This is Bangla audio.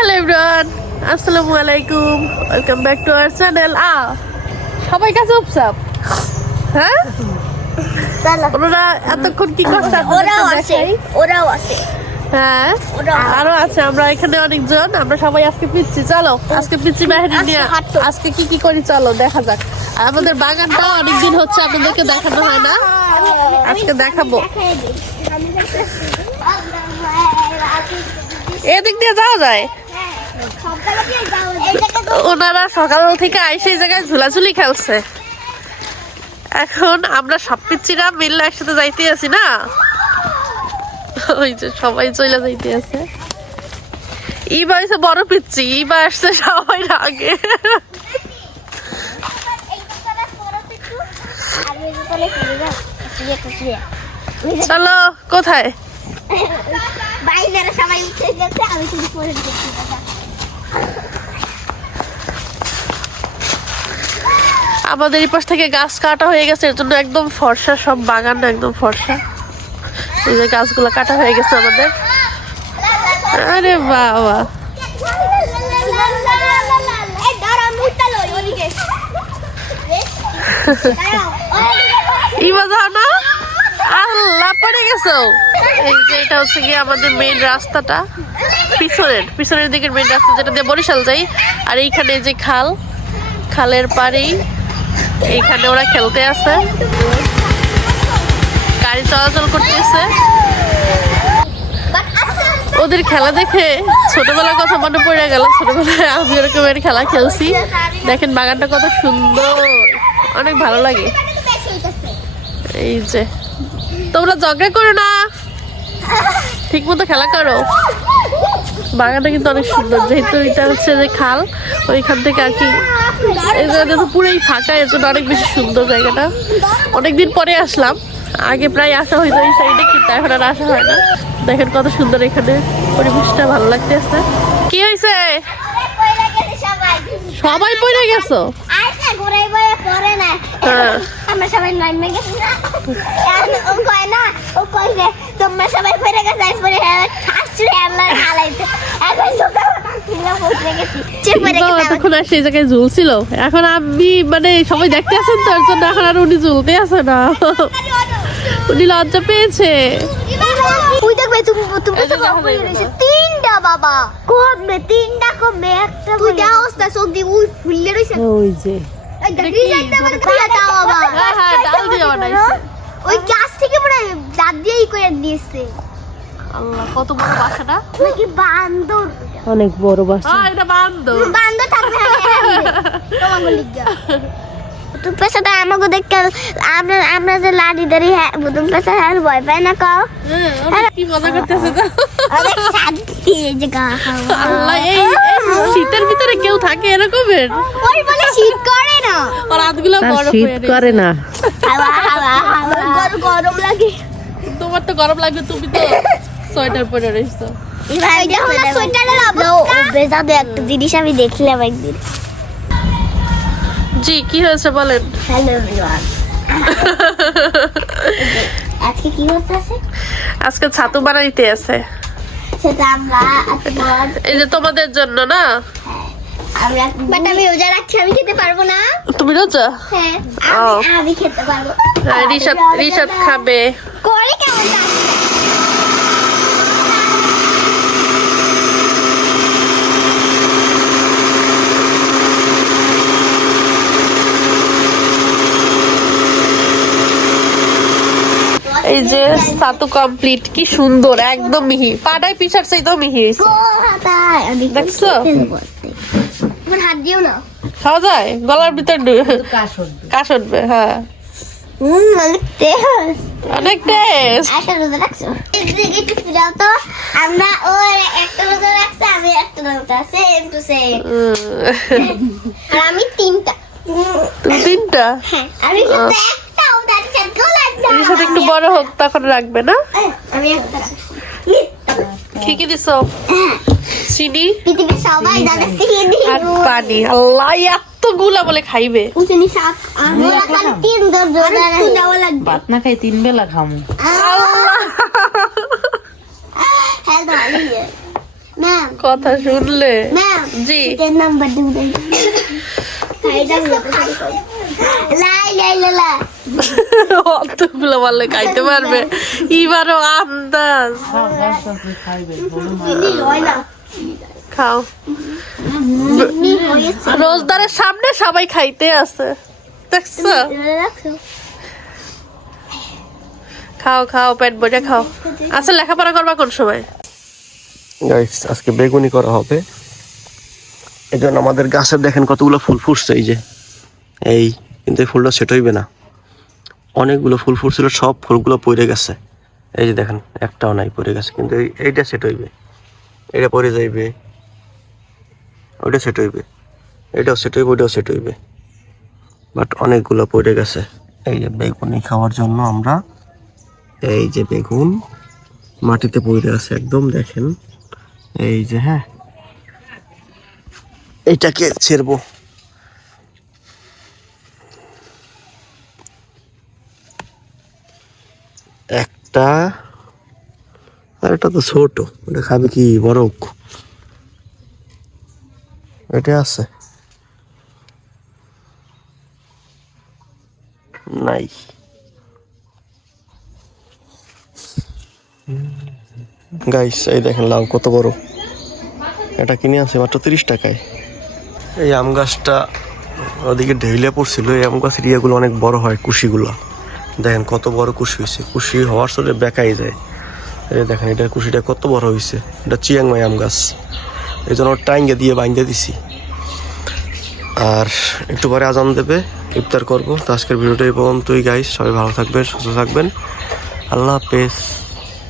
Hello everyone, Assalamu alaikum. Welcome back to our channel. সবাই কাছে উপসাপ হ্যাঁ ওরা এতক্ষণ কি করছে ওরাও আছে হ্যাঁ আরো আছে আমরা এখানে অনেকজন আমরা সবাই আজকে পিচ্ছি চলো আজকে পিচ্ছি বাহিনী নিয়ে আজকে কি করি চলো দেখা যাক আমাদের বাগানটা অনেকদিন হচ্ছে আপনাদেরকে দেখানো হয় না আজকে দেখাবো এদিক দিয়ে যাওয়া যায় ওনারা সকাল থেকে আইসে এই জায়গায় ঝুলাঝুলি খেলছে এখন আমরা সব পিচ্ছিরা মিললে একসাথে যাইতে আছি না ওই যে সবাই চলে যাইতে আছে ইবা হচ্ছে বড় পিচ্ছি ইবা আসছে সবাই আগে চলো কোথায় আমাদের এই পাশ থেকে গাছ কাটা হয়ে গেছে এর জন্য একদম ফর্সা সব বাগান একদম ফর্সা এই যে গাছগুলো কাটা হয়ে গেছে আমাদের আরে বাবা ইবা যাও না আল্লাহ পড়ে গেছো এই যে এটা হচ্ছে গিয়ে আমাদের মেইন রাস্তাটা পিছনের দিকের মেইন রাস্তা যেটা দিয়ে বরিশাল যাই আর এইখানে যে খালের পাড়েই এইখানে ওরা খেলতে আছে গাড়ি চলাচল করতেছে ওদের খেলা দেখে ছোটবেলার কথা মনে পড়ে গেল ছোটবেলায় আমি ওরকমের খেলা খেলছি দেখেন বাগানটা কত সুন্দর অনেক ভালো লাগে এই যে তোমরা ঝগড়া করো না ঠিক মতো খেলা করো বাগানটা কিন্তু অনেক সুন্দর যেহেতু এটা হচ্ছে যে খাল ওইখান থেকে আর কি এই জায়গাটা তো পুরোই ফাঁকা এর জন্য অনেক বেশি সুন্দর জায়গাটা অনেকদিন পরে আসলাম আগে প্রায় আসা হইতো এই সাইডে কিন্তু এখন আর আসা হয় না দেখেন কত সুন্দর এখানে পরিবেশটা ভালো লাগতেছে কি হয়েছে সবাই পড়ে গেছো আমরা সবাই নামে গেছি না ও কয় না ও কয় যে তোমরা সবাই পড়ে গেছে পরে আসলে আমরা হালাইতে এখন সকাল তখন আর সেই জায়গায় ঝুলছিল এখন আমি মানে সবাই দেখতে আসেন তার জন্য এখন আর উনি ঝুলতে আসে না উনি লজ্জা পেয়েছে তুই দেখবে তুমি তিনটা বাবা কমবে তিনটা কমবে একটা তুই যা অবস্থা চোখ দিয়ে উই ফুললে রইছে ওই যে ওই গাছ থেকে পুরো দাঁত দিয়েই করে দিয়েছে আল্লাহ কত বড় বাসাটা নাকি বান্দর অনেক বড় বাসা এটা বান্দর থাকবে তোমাকে লিখা তুমি পেছাটা আমাকে দেখে আমরা যে লাড়ি দাঁড়ি হ্যাঁ তুমি পেছা হ্যাঁ ভয় পাই না কাও কি মজা করতেছে তো অনেক শান্তি এই যে গা আল্লাহ এই শীতের ভিতরে কেউ থাকে এরকমের ওই বলে শীত করে না আর রাতগুলো বরফ হয়ে শীত করে না গরম লাগে তোমার তো গরম লাগবে তুমি তো সোয়েটার পরে রইছো ভাই দেখো না সোয়েটারের অবস্থা বেজাবে একটা জিনিস আমি দেখলাম একদিন জি কি হয়েছে বলেন হ্যালো এভরিওয়ান আজকে কি হচ্ছে আজকে ছাতু বানাইতে আছে সেটা আমরা এই যে তোমাদের জন্য না আমরা বাট আমি রোজা রাখছি আমি খেতে পারবো না তুমি রোজা হ্যাঁ আমি খেতে পারবো রিশাদ খাবে করে কেমন এই যে ছাতু কমপ্লিট কি সুন্দর একদম মিহি পাটায় পিছার চাইতেও মিহি হয়েছে দেখছো হাত দিও না খাওয়া যায় গলার ভিতর কাশ উঠবে হ্যাঁ অনেক টেস্ট একটা রোজা রাখছো একটু ফিরাও তো আমরা ও একটা রোজা রাখছে আমি একটা রোজা সেম টু সেম আর আমি তিনটা তুমি তিনটা হ্যাঁ আমি শুধু একটা ওটার সাথে লাগবে এর সাথে একটু বড় হোক তখন রাখবে না আমি একটা কি দিছো চিনি পৃথিবীর সবাই জানে চিনি আর পানি আল্লাহ এতগুলা বলে খাইবে চিনি শাক আমরা কাল তিন রোজা দেওয়া লাগবে ভাত না খাই 3 বেলা খামু হ্যাঁ দাঁড়িয়ে ম্যাম কথা শুনলে ম্যাম জি এর নাম্বার দিন দেন লাই লাই লা অতগুলো বললে খাইতে পারবে এবারও আন্দাজ চিনি হয় না খাও চিনি হয়েছে রোজদারের সামনে সবাই খাইতে আছে দেখছো রাখো খাও খাও পেট ভরে খাও আচ্ছা লেখাপড়া করবা কোন সময় গাইস আজকে বেগুনি করা হবে এই জন্য আমাদের গাছে দেখেন কতগুলো ফুল ফুটছে এই কিন্তু এই ফুলটা সেট হইবে না অনেকগুলো ফুল ফুটছিল সব ফুলগুলো পড়ে গেছে এই যে দেখেন একটাও নাই পড়ে গেছে কিন্তু এইটা সেট হইবে এটা পড়ে যাইবে ওইটা সেট হইবে এটাও সেট হইবে ওইটাও সেট হইবে বাট অনেকগুলো পড়ে গেছে এই যে বেগুনি খাওয়ার জন্য আমরা এই যে বেগুন মাটিতে পড়ে আছে একদম দেখেন এই যে হ্যাঁ এইটাকে ছেড়বো একটা আর এটা তো ছোট ওটা খাবে কি বড় এটা আছে নাই গাইস এই দেখেন লাউ কত বড় এটা কিনে আছে মাত্র 30 টাকায় এই আম গাছটা ওদিকে ঢেইলে পড়ছিল এই আম গাছের ইয়েগুলো অনেক বড় হয় কুশিগুলো দেখেন কত বড় কুশি হয়েছে কুশি হওয়ার সাথে বেঁকাই যায় এই দেখেন এটা কুশিটা কত বড় হয়েছে এটা চিয়াংমাই আম গাছ এই জন্য টাইঙ্গে দিয়ে বাইন্ধে দিছি আর একটু পরে আজান দেবে ইফতার করবো তো আজকের ভিডিওটা এই পর্যন্তই গাইস সবাই ভালো থাকবেন সুস্থ থাকবেন আল্লাহ হাফেজ